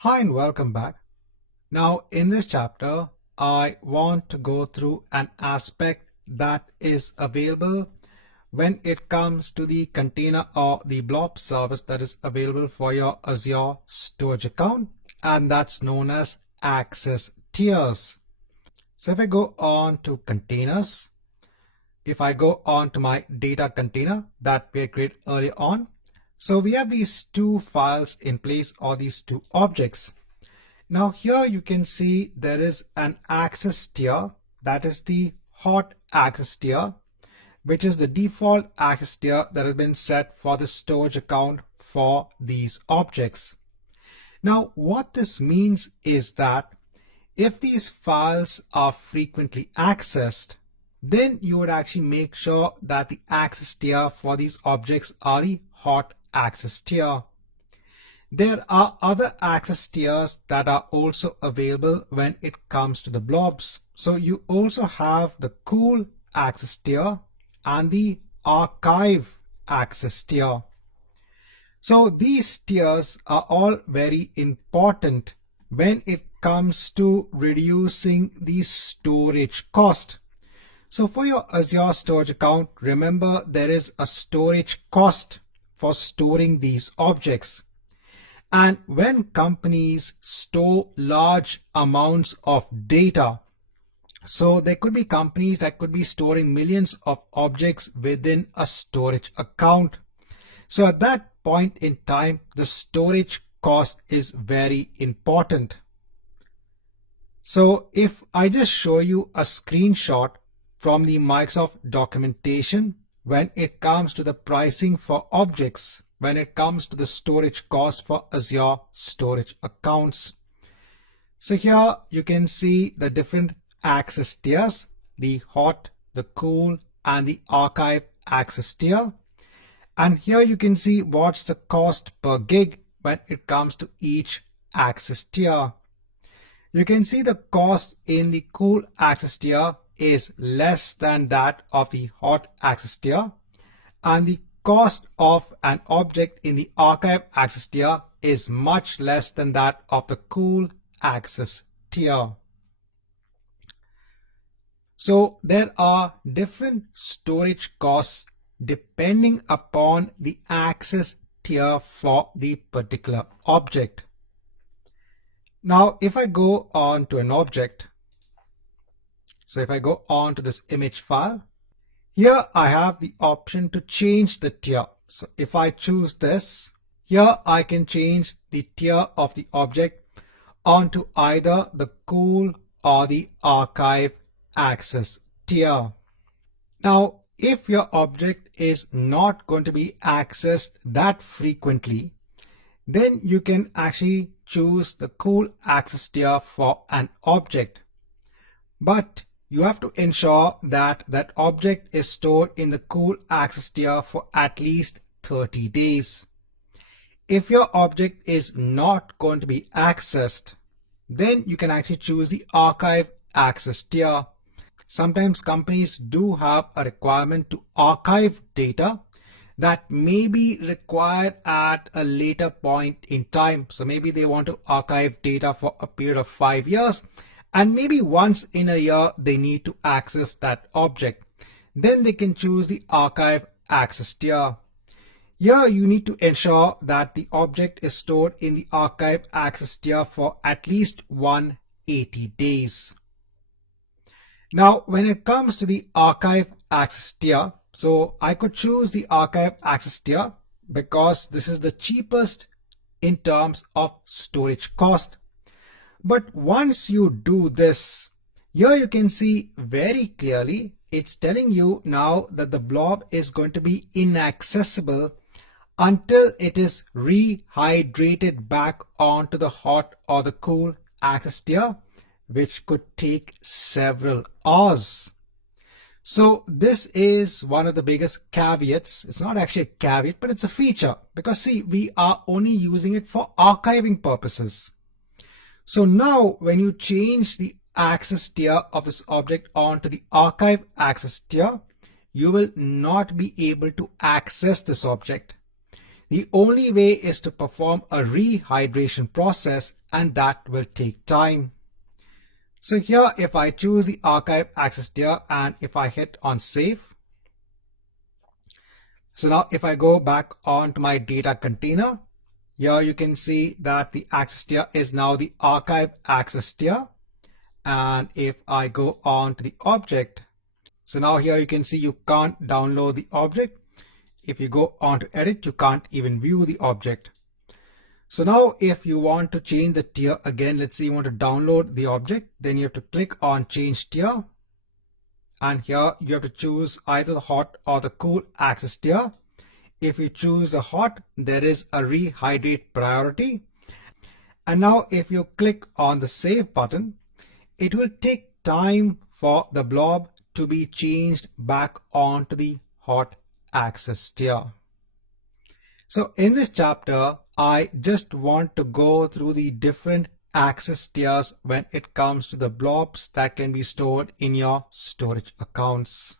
Hi and welcome back. Now in this chapter, I want to go through an aspect that is available when it comes to the container or the blob service that is available for your Azure storage account, and that's known as access tiers. So if I go on to containers, if I go on to my data container that we created earlier on, so we have these two files in place, or these two objects. Now here you can see there is an access tier, that is the hot access tier, which is the default access tier that has been set for the storage account for these objects. Now what this means is that if these files are frequently accessed, then you would actually make sure that the access tier for these objects are the hot access tier. There are other access tiers that are also available when it comes to the blobs. So you also have the cool access tier and the archive access tier. So these tiers are all very important when it comes to reducing the storage cost. So for your Azure storage account, remember there is a storage cost for storing these objects. And when companies store large amounts of data, so there could be companies that could be storing millions of objects within a storage account. So at that point in time, the storage cost is very important. So if I just show you a screenshot from the Microsoft documentation when it comes to the pricing for objects, when it comes to the storage cost for Azure storage accounts. So here you can see the different access tiers, the hot, the cool, and the archive access tier. And here you can see what's the cost per gig when it comes to each access tier. You can see the cost in the cool access tier is less than that of the hot access tier, and the cost of an object in the archive access tier is much less than that of the cool access tier. So there are different storage costs depending upon the access tier for the particular object. Now if I go on to an object, so if I go on to this image file, here I have the option to change the tier. So if I choose this, here I can change the tier of the object onto either the cool or the archive access tier. Now, if your object is not going to be accessed that frequently, then you can actually choose the cool access tier for an object. But you have to ensure that that object is stored in the cool access tier for at least 30 days. If your object is not going to be accessed, then you can actually choose the archive access tier. Sometimes companies do have a requirement to archive data that may be required at a later point in time. So maybe they want to archive data for a period of 5 years, and maybe once in a year they need to access that object. Then they can choose the archive access tier. Here you need to ensure that the object is stored in the archive access tier for at least 180 days. Now when it comes to the archive access tier, so I could choose the archive access tier because this is the cheapest in terms of storage cost. But once you do this, here you can see very clearly it's telling you now that the blob is going to be inaccessible until it is rehydrated back onto the hot or the cool access tier, which could take several hours. So this is one of the biggest caveats. It's not actually a caveat, but it's a feature, because see, we are only using it for archiving purposes. So now when you change the access tier of this object onto the archive access tier, you will not be able to access this object. The only way is to perform a rehydration process, and that will take time. So here, if I choose the archive access tier and if I hit on save, so now if I go back onto my data container, here you can see that the access tier is now the archive access tier. And if I go on to the object, so now here you can see you can't download the object. If you go on to edit, you can't even view the object. So now if you want to change the tier again, let's say you want to download the object, then you have to click on change tier. And here you have to choose either the hot or the cool access tier. If you choose the hot, there is a rehydrate priority. And now if you click on the save button, it will take time for the blob to be changed back onto the hot access tier. So in this chapter, I just want to go through the different access tiers when it comes to the blobs that can be stored in your storage accounts.